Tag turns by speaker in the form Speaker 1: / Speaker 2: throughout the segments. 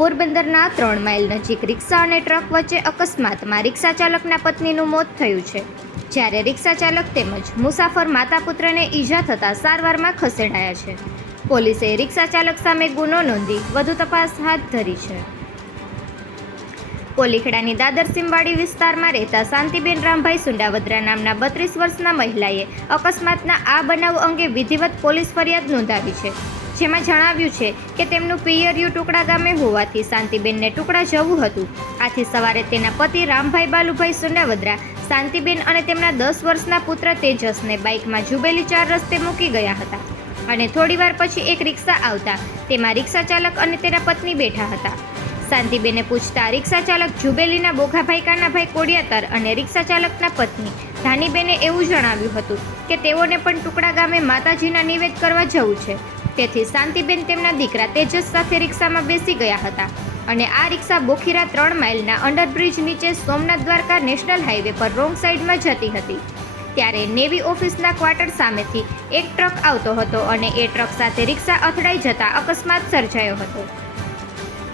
Speaker 1: પોરબંદરના ત્રણ માઇલ નજીક રિક્ષા અને ટ્રક વચ્ચે અકસ્માતમાં રિક્ષા ચાલકના પત્નીનું મોત થયું છે. જ્યારે રિક્ષા ચાલક તેમજ મુસાફર માતા પુત્રને ઈજા થતાં સારવારમાં ખસેડાયા છે. પોલીસે રિક્ષા ચાલક સામે ગુનો નોંધી વધુ તપાસ હાથ ધરી છે. પોલીખડાની દાદર સીમવાડી વિસ્તારમાં રહેતા શાંતિબેન રામભાઈ સુંડાવદ્રા નામના બત્રીસ વર્ષના મહિલાએ અકસ્માતના આ બનાવ અંગે વિધિવત પોલીસ ફરિયાદ નોંધાવી છે. જેમાં જણાવ્યું છે કે તેમનું પિયરિયું ટુકડા ગામે હોવાથી શાંતિબેનને ટુકડા જવું હતું. આથી સવારે તેના પતિ રામભાઈ બાલુભાઈ સુંડાવદ્રા, શાંતિબેન અને તેમના દસ વર્ષના પુત્ર તેજસને બાઇકમાં જુબેલી ચાર રસ્તે મૂકી ગયા હતા અને થોડીવાર પછી એક રિક્ષા આવતા તેમાં રિક્ષા ચાલક અને તેના પત્ની બેઠા હતા. શાંતિબેને પૂછતા રિક્ષા ચાલક જુબેલીના બોઘાભાઈ કાનાભાઈ કોડિયાતર અને રિક્ષા ચાલકના પત્ની ધાનીબેને એવું જણાવ્યું હતું કે તેઓને પણ ટુકડા ગામે માતાજીના નિવેદ કરવા જવું છે. તેથી શાંતિબેન તેમના દીકરા તેજસ સાથે રિક્ષામાં બેસી ગયા હતા અને આ રિક્ષા બોખીરા ત્રણ માઇલના અંડરબ્રિજ નીચે સોમનાથ દ્વારકા નેશનલ હાઈવે પર રોંગ સાઈડમાં જતી હતી. ત્યારે નેવી ઓફિસના ક્વાર્ટર સામેથી એક ટ્રક આવતો હતો અને એ ટ્રક સાથે રિક્ષા અથડાઈ જતા અકસ્માત સર્જાયો હતો.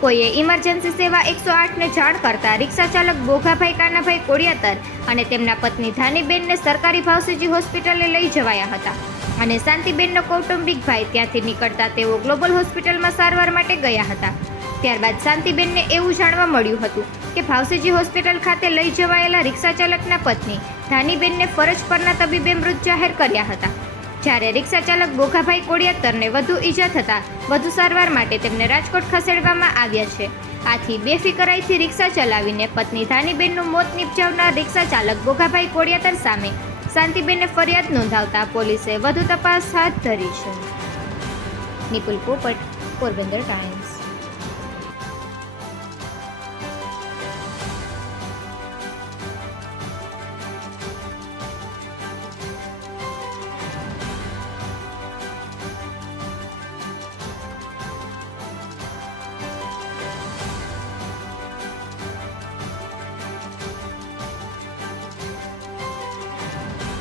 Speaker 1: કોઈએ ઇમરજન્સી સેવા એકસો આઠને જાણ કરતા રિક્ષા ચાલક બોઘાભાઈ કાનાભાઈ કોડિયાતર અને તેમના પત્ની ધાનીબેનને સરકારી ભાવસીજી હોસ્પિટલે લઈ જવાયા હતા. અને શાંતિબેનનો કૌટુંબિક ભાઈ ત્યાંથી નીકળતા તેઓ ગ્લોબલ હોસ્પિટલમાં સારવાર માટે ગયા હતા. ત્યારબાદ શાંતિબેનને એવું જાણવા મળ્યું હતું કે ભાવસીજી હોસ્પિટલ ખાતે લઈ જવાયેલા રિક્ષા ચાલકના પત્ની ધાનીબેનને ફરજ પરના તબીબે મૃત જાહેર કર્યા હતા. જ્યારે રિક્ષા ચાલક ગોખાભાઈ કોડિયાતરને વધુ ઈજા થતાં વધુ સારવાર માટે તેમને રાજકોટ ખસેડવામાં આવ્યા છે. આથી બેફિકરાઈથી રિક્ષા ચલાવીને પત્ની ધાનીબેનનું મોત નિપજાવનાર રિક્ષા ચાલક ગોખાભાઈ કોડિયાતર સામે શાંતિબેનને ફરિયાદ નોંધાવતા પોલીસે વધુ તપાસ હાથ ધરી છે. નિપુલ પોપટ, પોરબંદર ટાઈમ્સ.